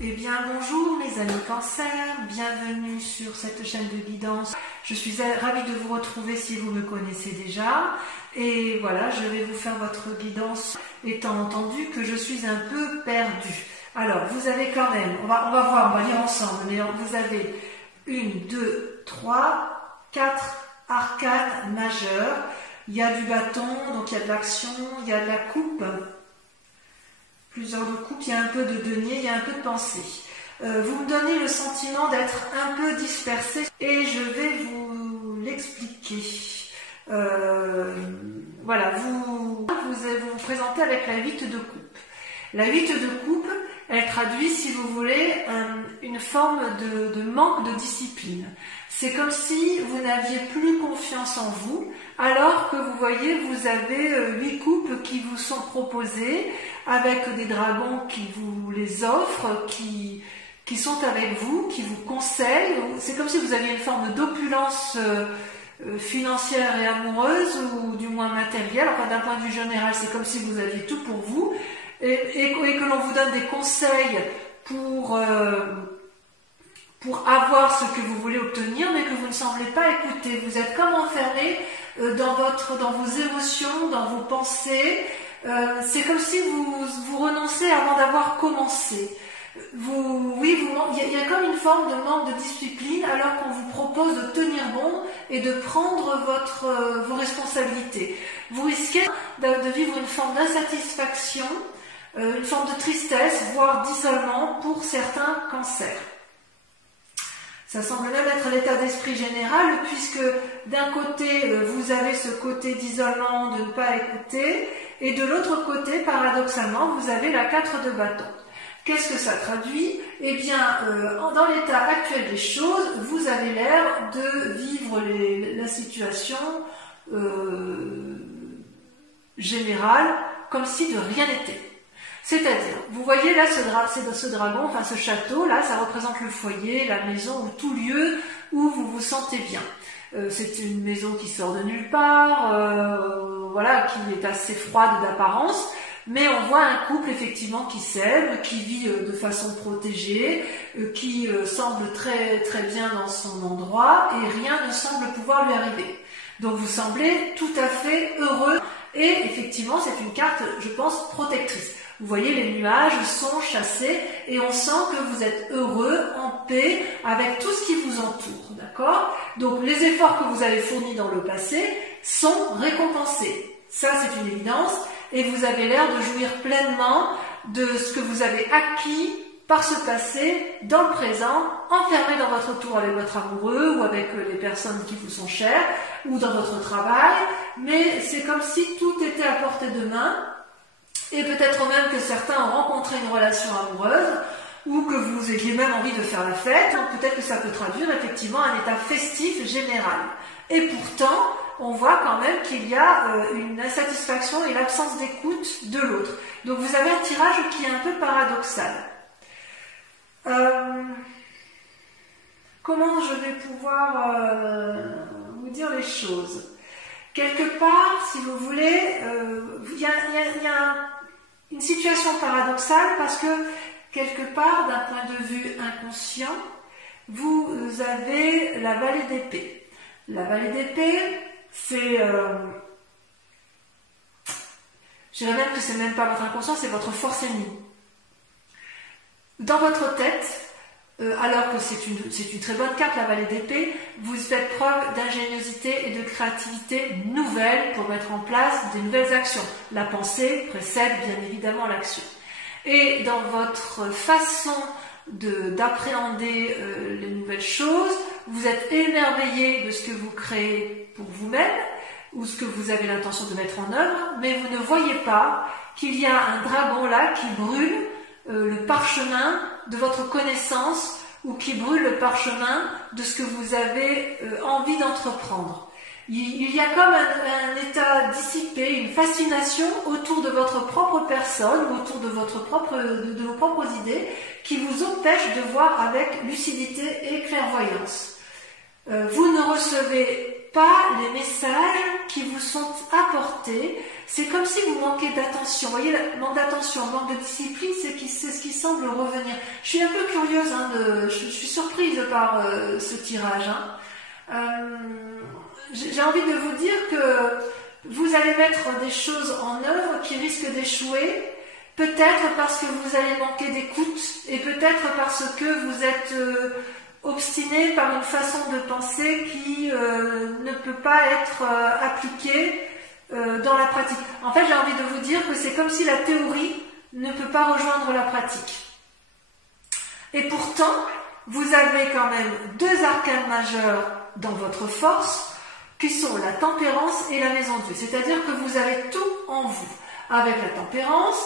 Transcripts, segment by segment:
Eh bien bonjour mes amis Cancer, bienvenue sur cette chaîne de guidance. Je suis ravie de vous retrouver si vous me connaissez déjà. Et voilà, je vais vous faire votre guidance étant entendu que je suis un peu perdue. Alors vous avez quand même, on va voir, on va lire ensemble, mais vous avez 1, 2, 3, 4 arcanes majeures. Il y a du bâton, donc il y a de l'action, il y a de la coupe. Plusieurs de coupes, il y a un peu de denier, il y a un peu de pensée. Vous me donnez le sentiment d'être un peu dispersé et je vais vous l'expliquer. Voilà, vous vous présentez avec la 8 de coupe. La 8 de coupe, elle traduit, si vous voulez, une forme de manque de discipline. C'est comme si vous n'aviez plus confiance en vous, alors que vous voyez, vous avez 8 coupes qui vous sont proposées, avec des dragons qui vous les offrent, qui sont avec vous, qui vous conseillent. C'est comme si vous aviez une forme d'opulence financière et amoureuse, ou du moins matérielle. Enfin, d'un point de vue général, c'est comme si vous aviez tout pour vous, et que l'on vous donne des conseils pour avoir ce que vous voulez obtenir, mais que vous ne semblez pas écouter. Vous êtes comme enfermé dans vos émotions, dans vos pensées. C'est comme si vous renoncez avant d'avoir commencé. Il y a comme une forme de manque de discipline, alors qu'on vous propose de tenir bon et de prendre vos responsabilités. Vous risquez de vivre une forme d'insatisfaction, une forme de tristesse, voire d'isolement pour certains cancers. Ça semble même être l'état d'esprit général, puisque d'un côté, vous avez ce côté d'isolement, de ne pas écouter, et de l'autre côté, paradoxalement, vous avez la 4 de bâton. Qu'est-ce que ça traduit? Eh bien, dans l'état actuel des choses, vous avez l'air de vivre la situation générale comme si de rien n'était. C'est-à-dire, vous voyez là ce dragon, enfin ce château, là, ça représente le foyer, la maison, ou tout lieu où vous vous sentez bien. C'est une maison qui sort de nulle part, voilà, qui est assez froide d'apparence, mais on voit un couple effectivement qui s'aime, qui vit de façon protégée, qui semble très très bien dans son endroit, et rien ne semble pouvoir lui arriver. Donc vous semblez tout à fait heureux, et effectivement c'est une carte, je pense, protectrice. Vous voyez, les nuages sont chassés et on sent que vous êtes heureux, en paix, avec tout ce qui vous entoure, d'accord? Donc les efforts que vous avez fournis dans le passé sont récompensés. Ça, c'est une évidence, et vous avez l'air de jouir pleinement de ce que vous avez acquis par ce passé, dans le présent, enfermé dans votre tour avec votre amoureux ou avec les personnes qui vous sont chères, ou dans votre travail, mais c'est comme si tout était à portée de main. Et peut-être même que certains ont rencontré une relation amoureuse, ou que vous ayez même envie de faire la fête. Donc peut-être que ça peut traduire effectivement un état festif général. Et pourtant, on voit quand même qu'il y a une insatisfaction et l'absence d'écoute de l'autre. Donc vous avez un tirage qui est un peu paradoxal. Comment je vais pouvoir vous dire les choses? Quelque part, si vous voulez, il y a une situation paradoxale, parce que quelque part, d'un point de vue inconscient, vous avez la vallée d'épée. La vallée d'épée, c'est... je dirais même que c'est même pas votre inconscient, c'est votre force ennemie. Dans votre tête, alors que c'est une très bonne carte, la vallée d'épée, vous faites preuve d'ingéniosité et de créativité nouvelle pour mettre en place des nouvelles actions. La pensée précède bien évidemment l'action. Et dans votre façon d'appréhender les nouvelles choses, vous êtes émerveillé de ce que vous créez pour vous-même, ou ce que vous avez l'intention de mettre en œuvre, mais vous ne voyez pas qu'il y a un dragon là qui brûle le parchemin de votre connaissance, ou qui brûle le parchemin de ce que vous avez envie d'entreprendre. Il y a comme un état dissipé, une fascination autour de votre propre personne, ou autour de vos propres idées, qui vous empêche de voir avec lucidité et clairvoyance. Vous ne recevez pas les messages qui vous sont apportés. C'est comme si vous manquez d'attention. Vous voyez, le manque d'attention, le manque de discipline, c'est ce qui semble revenir. Je suis un peu curieuse, je suis surprise par ce tirage. J'ai envie de vous dire que vous allez mettre des choses en œuvre qui risquent d'échouer, peut-être parce que vous allez manquer d'écoute, et peut-être parce que vous êtes obstiné par une façon de penser qui ne peut pas être appliquée dans la pratique. En fait, j'ai envie de vous dire que c'est comme si la théorie ne peut pas rejoindre la pratique. Et pourtant, vous avez quand même deux arcanes majeurs dans votre force, qui sont la tempérance et la maison de Dieu. C'est-à-dire que vous avez tout en vous. Avec la tempérance,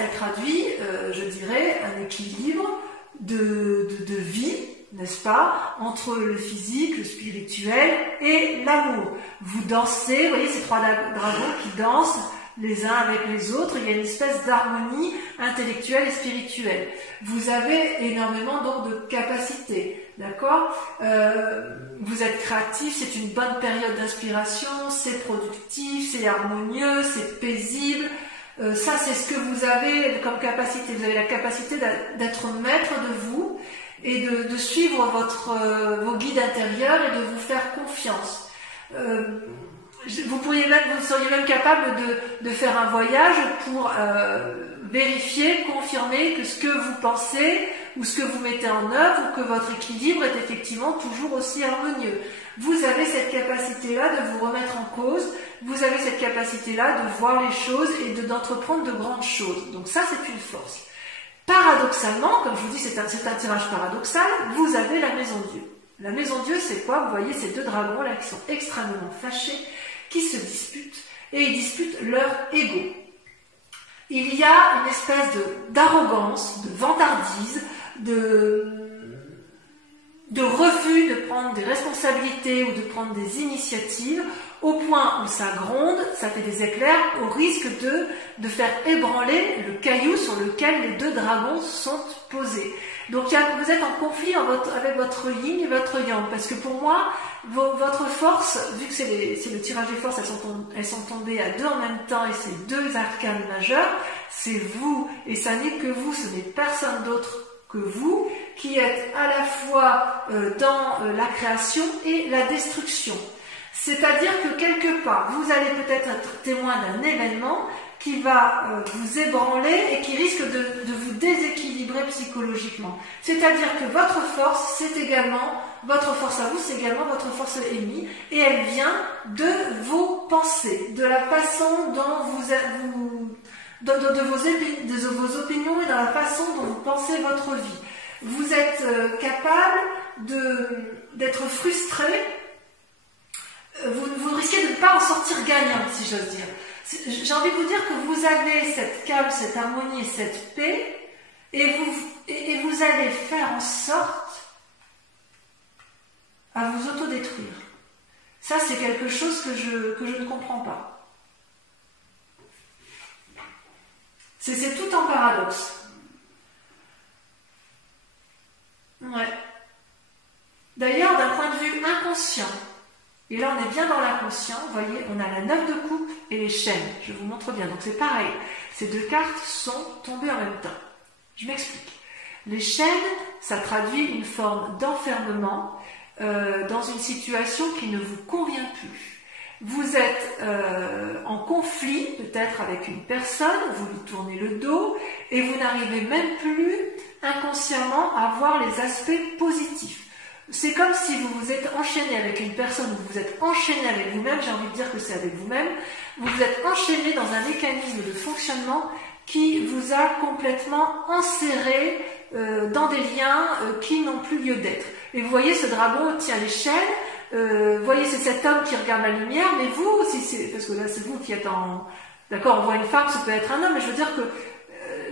elle traduit, je dirais, un équilibre de vie, n'est-ce pas, entre le physique, le spirituel et l'amour. Vous dansez, vous voyez ces trois dragons qui dansent les uns avec les autres, il y a une espèce d'harmonie intellectuelle et spirituelle. Vous avez énormément donc de capacités, d'accord, vous êtes créatif, c'est une bonne période d'inspiration, c'est productif, c'est harmonieux, c'est paisible. Ça, c'est ce que vous avez comme capacité. Vous avez la capacité d'être maître de vous et de suivre vos guides intérieurs et de vous faire confiance. Vous seriez même capable de faire un voyage pour vérifier, confirmer que ce que vous pensez ou ce que vous mettez en œuvre ou que votre équilibre est effectivement toujours aussi harmonieux. Vous avez cette capacité-là de vous remettre en cause, vous avez cette capacité-là de voir les choses et d'entreprendre de grandes choses. Donc ça, c'est une force. Paradoxalement, comme je vous dis, c'est un tirage paradoxal, vous avez la maison Dieu. La maison Dieu, c'est quoi? Vous voyez ces deux dragons-là qui sont extrêmement fâchés, qui se disputent, et ils disputent leur ego. Il y a une espèce d'arrogance, de vantardise, de refus de prendre des responsabilités ou de prendre des initiatives, au point où ça gronde, ça fait des éclairs, au risque de faire ébranler le caillou sur lequel les deux dragons sont posés. Donc vous êtes en conflit avec votre yin et votre yang, parce que pour moi, votre force, vu que c'est le tirage des forces, elles sont tombées à deux en même temps, et c'est deux arcanes majeurs, c'est vous, et ça n'est que vous, ce n'est personne d'autre que vous, qui êtes à la fois dans la création et la destruction. C'est-à-dire que quelque part, vous allez peut-être être témoin d'un événement qui va vous ébranler et qui risque de vous déséquilibrer psychologiquement. C'est-à-dire que votre force, votre force à vous, c'est également votre force ennemie, et elle vient de vos pensées, de la façon dont de vos opinions et dans la façon dont vous pensez votre vie. Vous êtes capable d'être frustré, vous risquez de ne pas en sortir gagnant, si j'ose dire. J'ai envie de vous dire que vous avez cette calme, cette harmonie et cette paix, et vous allez faire en sorte à vous autodétruire. Ça, c'est quelque chose que je ne comprends pas. C'est tout en paradoxe. Ouais. D'ailleurs, d'un point de vue inconscient, et là on est bien dans l'inconscient, vous voyez, on a la 9 de coupe et les chaînes. Je vous montre bien, donc c'est pareil. Ces deux cartes sont tombées en même temps. Je m'explique. Les chaînes, ça traduit une forme d'enfermement dans une situation qui ne vous convient plus. Vous êtes en conflit peut-être avec une personne, vous lui tournez le dos et vous n'arrivez même plus inconsciemment à voir les aspects positifs. C'est comme si vous vous êtes enchaîné avec une personne, vous vous êtes enchaîné avec vous-même, j'ai envie de dire que c'est avec vous-même, vous vous êtes enchaîné dans un mécanisme de fonctionnement qui vous a complètement enserré dans des liens qui n'ont plus lieu d'être. Et vous voyez, ce dragon tient les chaînes, vous voyez, c'est cet homme qui regarde la lumière, mais vous, parce que là c'est vous qui êtes en... D'accord, on voit une femme, ça peut être un homme, mais je veux dire que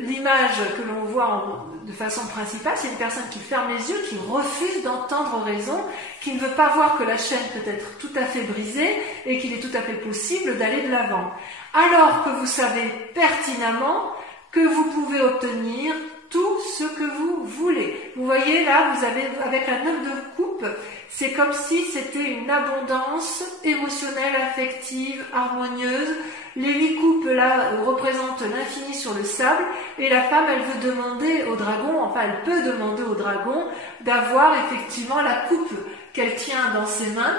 l'image que l'on voit de façon principale, c'est une personne qui ferme les yeux, qui refuse d'entendre raison, qui ne veut pas voir que la chaîne peut être tout à fait brisée et qu'il est tout à fait possible d'aller de l'avant. Alors que vous savez pertinemment que vous pouvez obtenir tout ce que vous voulez. vous voyez là, vous avez avec la 9 de coupe, c'est comme si c'était une abondance émotionnelle, affective, harmonieuse. Les 8 coupes là représentent l'infini sur le sable, et la femme, elle veut demander au dragon, enfin elle peut demander au dragon d'avoir effectivement la coupe qu'elle tient dans ses mains,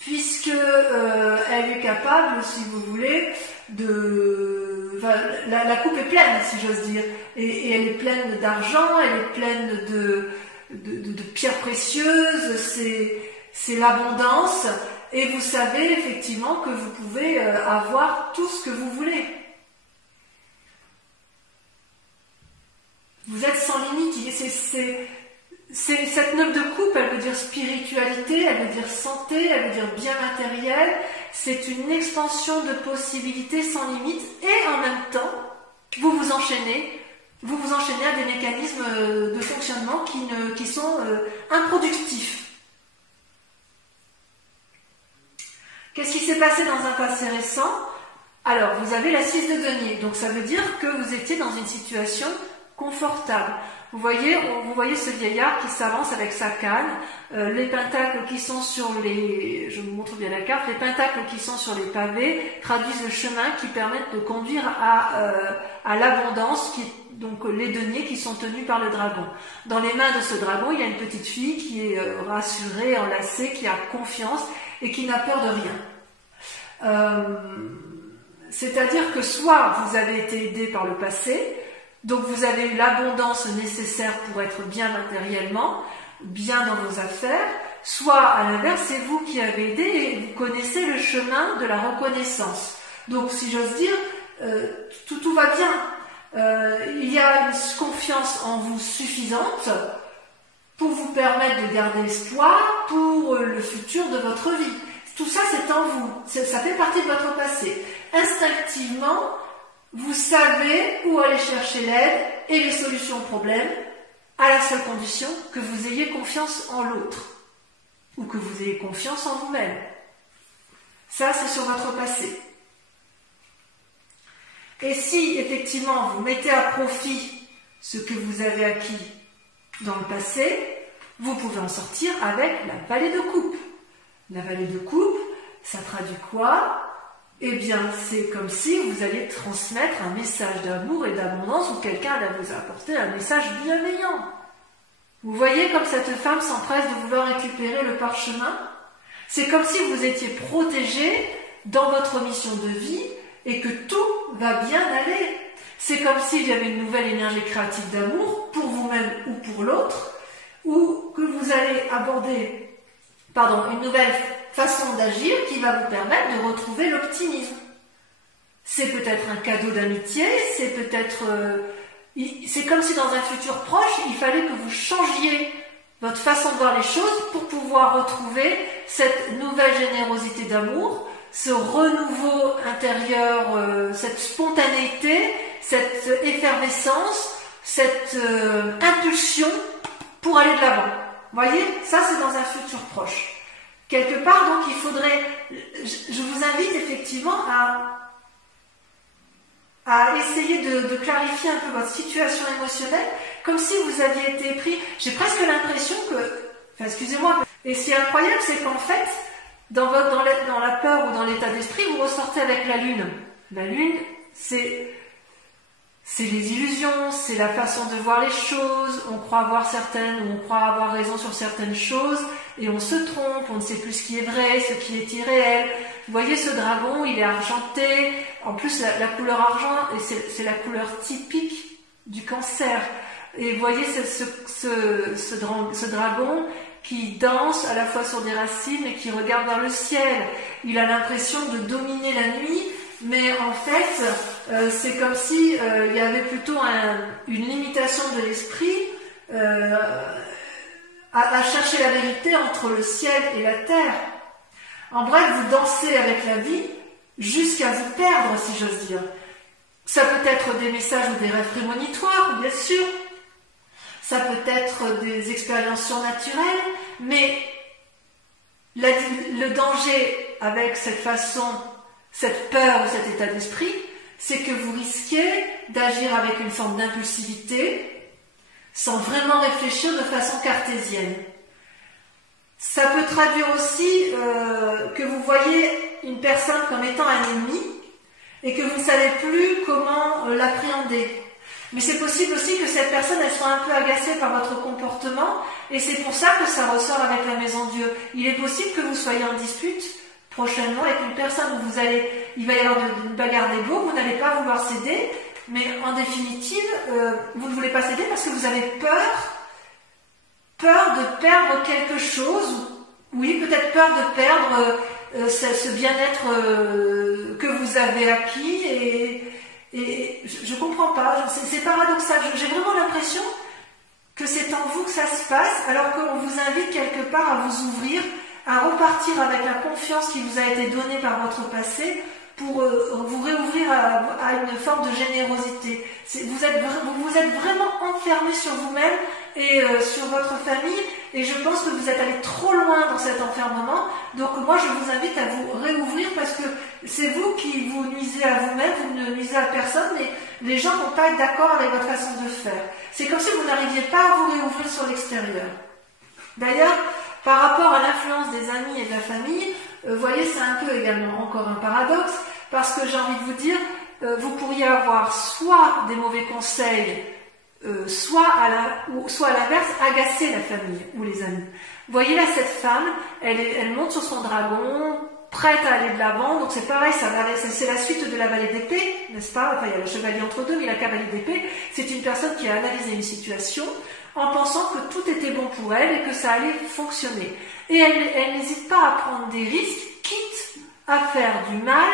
puisque elle est capable, si vous voulez, de... Enfin, la coupe est pleine, si j'ose dire, et elle est pleine d'argent, elle est pleine de pierres précieuses, c'est l'abondance, et vous savez effectivement que vous pouvez avoir tout ce que vous voulez. Vous êtes sans limite. Cette 9 de coupe, elle veut dire spiritualité, elle veut dire santé, elle veut dire bien matériel. C'est une expansion de possibilités sans limite, et en même temps, vous vous enchaînez à des mécanismes de fonctionnement qui sont improductifs. Qu'est-ce qui s'est passé dans un passé récent? Alors, vous avez la 6 de denier, donc ça veut dire que vous étiez dans une situation confortable. Vous voyez ce vieillard qui s'avance avec sa canne, les pentacles qui sont sur les... Je vous montre bien la carte. Les pentacles qui sont sur les pavés traduisent le chemin qui permettent de conduire à l'abondance, donc les deniers qui sont tenus par le dragon. Dans les mains de ce dragon, il y a une petite fille qui est rassurée, enlacée, qui a confiance et qui n'a peur de rien. C'est-à-dire que soit vous avez été aidé par le passé, donc vous avez eu l'abondance nécessaire pour être bien matériellement, bien dans vos affaires, soit à l'inverse, c'est vous qui avez aidé et vous connaissez le chemin de la reconnaissance. Donc si j'ose dire, tout va bien. Il y a une confiance en vous suffisante pour vous permettre de garder espoir pour le futur de votre vie. Tout ça, c'est en vous. Ça fait partie de votre passé. Instinctivement, vous savez où aller chercher l'aide et les solutions aux problèmes, à la seule condition que vous ayez confiance en l'autre, ou que vous ayez confiance en vous-même. Ça, c'est sur votre passé. Et si, effectivement, vous mettez à profit ce que vous avez acquis dans le passé, vous pouvez en sortir avec la vallée de coupe. La vallée de coupe, ça traduit quoi? Eh bien, c'est comme si vous alliez transmettre un message d'amour et d'abondance, ou quelqu'un allait vous apporter un message bienveillant. Vous voyez comme cette femme s'empresse de vouloir récupérer le parchemin? C'est comme si vous étiez protégé dans votre mission de vie et que tout va bien aller. C'est comme s'il y avait une nouvelle énergie créative d'amour pour vous-même ou pour l'autre, ou que vous allez aborder une nouvelle façon d'agir qui va vous permettre de retrouver l'optimisme. C'est peut-être un cadeau d'amitié, c'est peut-être... c'est comme si dans un futur proche, il fallait que vous changiez votre façon de voir les choses pour pouvoir retrouver cette nouvelle générosité d'amour, ce renouveau intérieur, cette spontanéité, cette effervescence, cette impulsion pour aller de l'avant. Vous voyez, ça c'est dans un futur proche. Quelque part, donc, il faudrait... Je vous invite effectivement à essayer de clarifier un peu votre situation émotionnelle, comme si vous aviez été pris... J'ai presque l'impression que... Enfin, excusez-moi. Et ce qui est incroyable, c'est qu'en fait, dans la peur ou dans l'état d'esprit, vous ressortez avec la lune. La lune, c'est les illusions, c'est la façon de voir les choses. On croit avoir raison sur certaines choses et on se trompe, on ne sait plus ce qui est vrai, ce qui est irréel. Vous voyez ce dragon, il est argenté. En plus, la couleur argent, c'est la couleur typique du cancer. Et vous voyez ce dragon qui danse à la fois sur des racines et qui regarde vers le ciel. Il a l'impression de dominer la nuit, mais en fait, c'est comme si il y avait plutôt une limitation de l'esprit à chercher la vérité entre le ciel et la terre. En bref, vous dansez avec la vie jusqu'à vous perdre, si j'ose dire. Ça peut être des messages ou des rêves prémonitoires, bien sûr. Ça peut être des expériences surnaturelles, mais le danger avec cette peur ou cet état d'esprit, c'est que vous risquez d'agir avec une forme d'impulsivité, sans vraiment réfléchir de façon cartésienne. Ça peut traduire aussi que vous voyez une personne comme étant un ennemi et que vous ne savez plus comment l'appréhender. Mais c'est possible aussi que cette personne elle soit un peu agacée par votre comportement et c'est pour ça que ça ressort avec la Maison Dieu. Il est possible que vous soyez en dispute prochainement avec une personne où il va y avoir une bagarre d'ego, vous n'allez pas vouloir céder, mais en définitive, vous ne voulez pas céder parce que vous avez peur de perdre quelque chose, oui, peut-être peur de perdre ce bien-être que vous avez acquis et je comprends pas, c'est paradoxal, j'ai vraiment l'impression que c'est en vous que ça se passe alors qu'on vous invite quelque part à vous ouvrir, à repartir avec la confiance qui vous a été donnée par votre passé pour vous réouvrir à une forme de générosité. Vous êtes vraiment enfermé sur vous-même et sur votre famille et je pense que vous êtes allé trop loin dans cet enfermement. Donc moi je vous invite à vous réouvrir parce que c'est vous qui vous nuisez à vous-même, vous ne nuisez à personne mais les gens ne vont pas être d'accord avec votre façon de faire. C'est comme si vous n'arriviez pas à vous réouvrir sur l'extérieur. D'ailleurs, par rapport à l'influence des amis et de la famille, vous voyez, c'est un peu également encore un paradoxe, parce que j'ai envie de vous dire, vous pourriez avoir soit des mauvais conseils, soit à l'inverse, agacer la famille ou les amis. Vous voyez là, cette femme, elle monte sur son dragon, prête à aller de l'avant, donc c'est pareil, c'est la suite de la vallée d'épée, n'est-ce pas? Enfin, il y a le chevalier entre deux, mais la cavalier d'épée, c'est une personne qui a analysé une situation, en pensant que tout était bon pour elle et que ça allait fonctionner. Et elle n'hésite pas à prendre des risques, quitte à faire du mal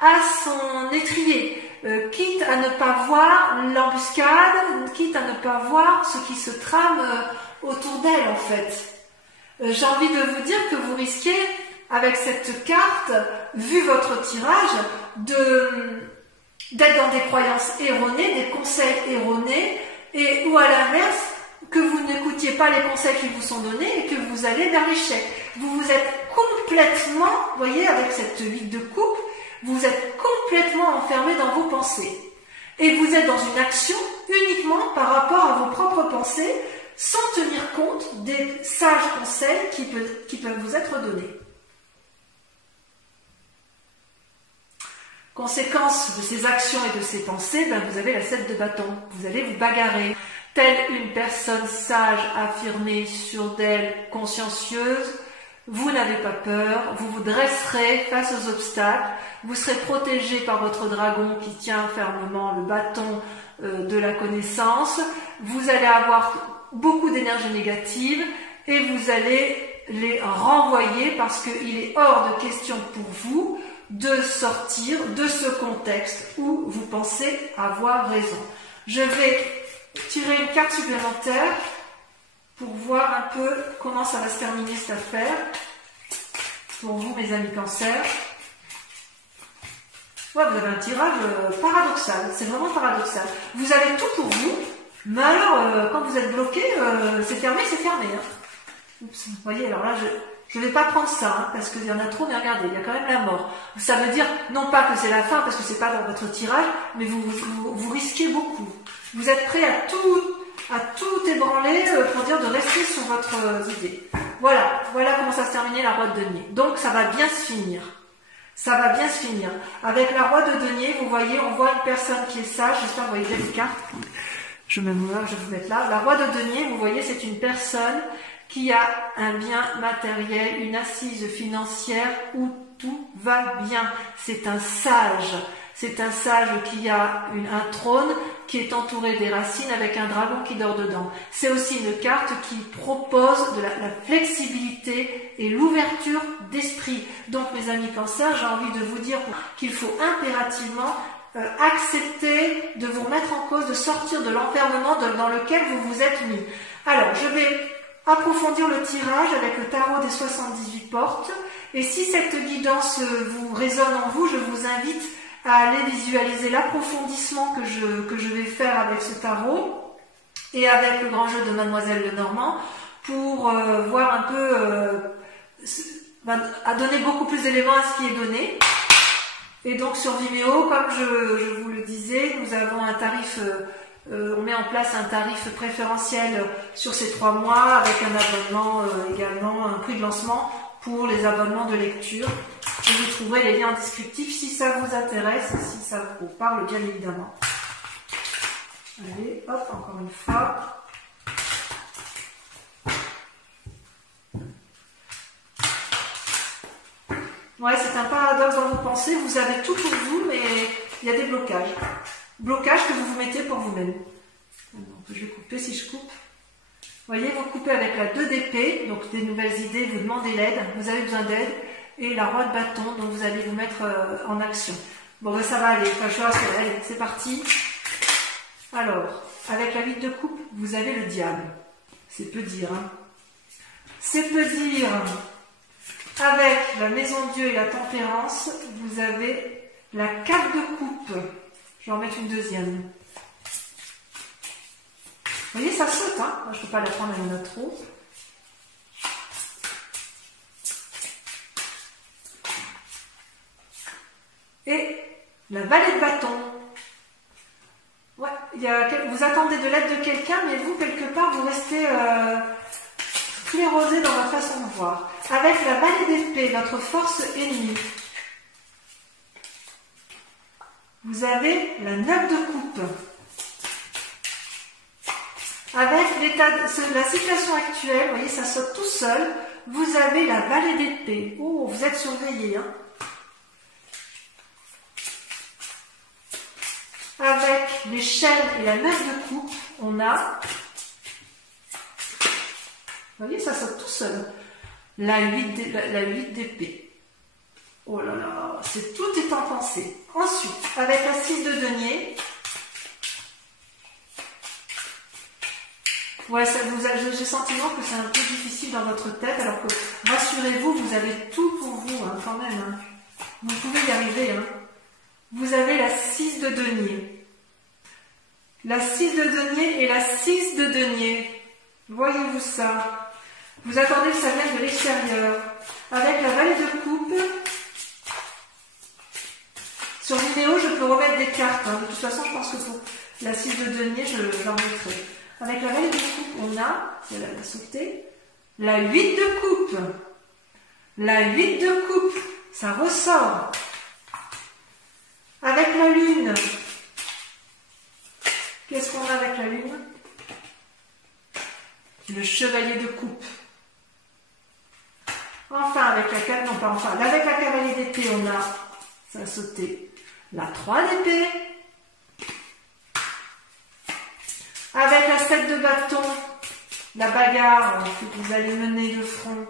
à son étrier, quitte à ne pas voir l'embuscade, quitte à ne pas voir ce qui se trame autour d'elle en fait. J'ai envie de vous dire que vous risquez, avec cette carte, vu votre tirage, d'être dans des croyances erronées, des conseils erronés, ou à l'inverse, que vous n'écoutiez pas les conseils qui vous sont donnés et que vous allez vers l'échec. Vous vous êtes complètement, vous voyez, avec cette 8 de coupe, vous êtes complètement enfermé dans vos pensées. Et vous êtes dans une action uniquement par rapport à vos propres pensées, sans tenir compte des sages conseils qui peuvent vous être donnés. Conséquence de ces actions et de ces pensées, vous avez la 7 de bâton. Vous allez vous bagarrer. Telle une personne sage, affirmée, sûre d'elle, consciencieuse, vous n'avez pas peur, vous vous dresserez face aux obstacles, vous serez protégé par votre dragon qui tient fermement le bâton de la connaissance, vous allez avoir beaucoup d'énergie négative et vous allez les renvoyer parce qu'il est hors de question pour vous de sortir de ce contexte où vous pensez avoir raison. Je vais tirer une carte supplémentaire pour voir un peu comment ça va se terminer cette affaire pour vous mes amis cancer. Ouais, vous avez un tirage paradoxal, c'est vraiment paradoxal. Vous avez tout pour vous, mais alors quand vous êtes bloqué, c'est fermé. Hein. Oups, vous voyez, alors là je ne vais pas prendre ça, hein, parce qu'il y en a trop, mais regardez, il y a quand même la mort. Ça veut dire, non pas que c'est la fin, parce que c'est pas dans votre tirage, mais vous risquez beaucoup. Vous êtes prêt à tout ébranler pour dire de rester sur votre idée. Voilà comment ça se terminait la roue de denier. Donc ça va bien se finir. Ça va bien se finir. Avec la roue de denier, vous voyez, on voit une personne qui est sage. J'espère que vous voyez bien les cartes. Je vais vous mettre là. La roue de denier, vous voyez, c'est une personne qui a un bien matériel, une assise financière où tout va bien. C'est un sage. C'est un sage qui a un trône qui est entouré des racines avec un dragon qui dort dedans. C'est aussi une carte qui propose de la flexibilité et l'ouverture d'esprit. Donc mes amis cancer, j'ai envie de vous dire qu'il faut impérativement accepter de vous remettre en cause, de sortir de l'enfermement dans lequel vous vous êtes mis. Alors, je vais approfondir le tirage avec le tarot des 78 portes. Et si cette guidance vous résonne en vous, je vous invite à aller visualiser l'approfondissement que je vais faire avec ce tarot et avec le grand jeu de Mademoiselle Lenormand pour voir un peu, à donner beaucoup plus d'éléments à ce qui est donné. Et donc sur Vimeo, comme je vous le disais, nous avons un tarif on met en place un tarif préférentiel sur ces 3 mois avec un abonnement également, un prix de lancement pour les abonnements de lecture. Et vous trouverez les liens descriptifs si ça vous intéresse, si ça vous parle bien évidemment. Allez, hop, encore une fois. Ouais, c'est un paradoxe dans vos pensées. Vous avez tout pour vous, mais il y a des blocages. Blocages que vous vous mettez pour vous-même. Je vais couper si je coupe. Vous voyez, vous coupez avec la 2 d'épée, donc des nouvelles idées, vous demandez l'aide, vous avez besoin d'aide, et la roi de bâton, donc vous allez vous mettre en action. Bon, ben, ça va aller, enfin, je suis rassurée. Allez, c'est parti. Alors, avec la 8 de coupe, vous avez le diable. C'est peu dire, hein. C'est peu dire. Avec la maison Dieu et la tempérance, vous avez la 4 de coupe. Je vais en mettre une deuxième. Vous voyez, ça saute, hein. Moi, je ne peux pas la prendre, il y en a trop. Et la vallée de bâton. Ouais, vous attendez de l'aide de quelqu'un, mais vous, quelque part, vous restez sclérosé dans votre façon de voir. Avec la vallée d'épée, votre force ennemie. Vous avez la 9 de coupe. Avec la situation actuelle, vous voyez, ça saute tout seul. Vous avez la vallée d'épée. Oh, vous êtes surveillé, hein. Avec les chaînes et la 9 de coupe, on a, vous voyez, ça saute tout seul. La 8 d'épée. Oh là là, tout est en pensée. Ensuite, avec la 6 de denier, ouais, j'ai le sentiment que c'est un peu difficile dans votre tête, alors que, rassurez-vous, vous avez tout pour vous, hein, quand même. Hein. Vous pouvez y arriver. Hein. Vous avez la 6 de denier. La 6 de denier et la 6 de denier. Voyez-vous ça? Vous attendez que ça vienne de l'extérieur. Avec la vallée de coupe, sur vidéo, je peux remettre des cartes. Hein. De toute façon, je pense que pour la 6 de denier, je l'en mettrai. Avec la vallée de coupe, on a, si elle a sauté, la 8 de coupe. La 8 de coupe, ça ressort. Avec la lune, qu'est-ce qu'on a avec la lune? Le chevalier de coupe. Enfin, avec la 4, non pas enfin, avec la cavalier d'épée, on a, ça a sauté, la 3 d'épée. Avec la 7 de bâton, la bagarre que vous allez mener de front.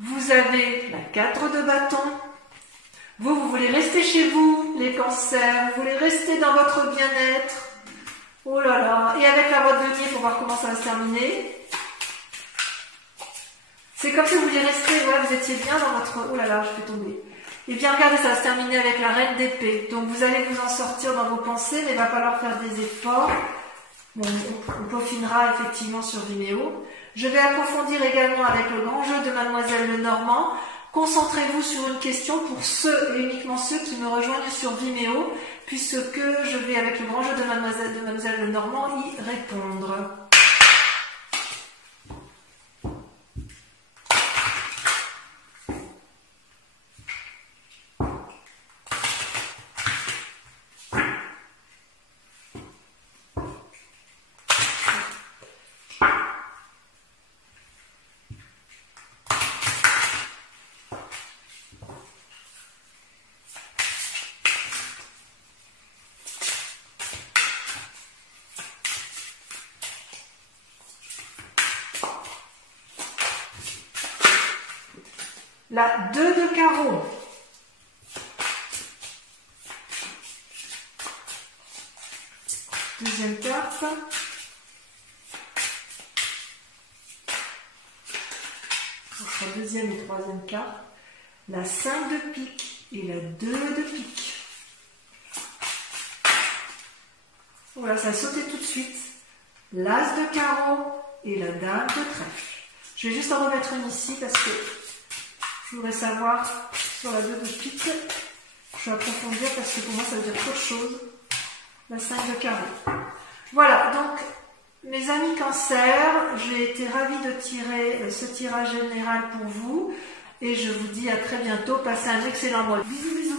Vous avez la 4 de bâton. Vous voulez rester chez vous, les cancers, vous voulez rester dans votre bien-être. Oh là là. Et avec la roi de denier pour voir comment ça va se terminer. C'est comme si vous vouliez rester, voilà, vous étiez bien dans votre... Oh là là, je vais tomber. Et bien regardez, ça va se terminer avec la reine d'épée. Donc vous allez vous en sortir dans vos pensées, mais il va falloir faire des efforts. Bon, on peaufinera effectivement sur Vimeo. Je vais approfondir également avec le grand jeu de Mademoiselle Lenormand. Concentrez-vous sur une question pour ceux et uniquement ceux qui me rejoignent sur Vimeo, puisque je vais avec le grand jeu de Mademoiselle Lenormand y répondre. La 2 de carreau. Deuxième carte. Entre deuxième et troisième carte. La 5 de pique et la 2 de pique. Voilà, ça a sauté tout de suite. L'as de carreau et la dame de trèfle. Je vais juste en remettre une ici parce que je voudrais savoir sur la 2 de pique. Je vais approfondir parce que pour moi ça veut dire trop de choses. La 5 de carreau. Mes amis Cancer, j'ai été ravie de tirer ce tirage général pour vous et je vous dis à très bientôt. Passez un excellent mois. Bisous, bisous.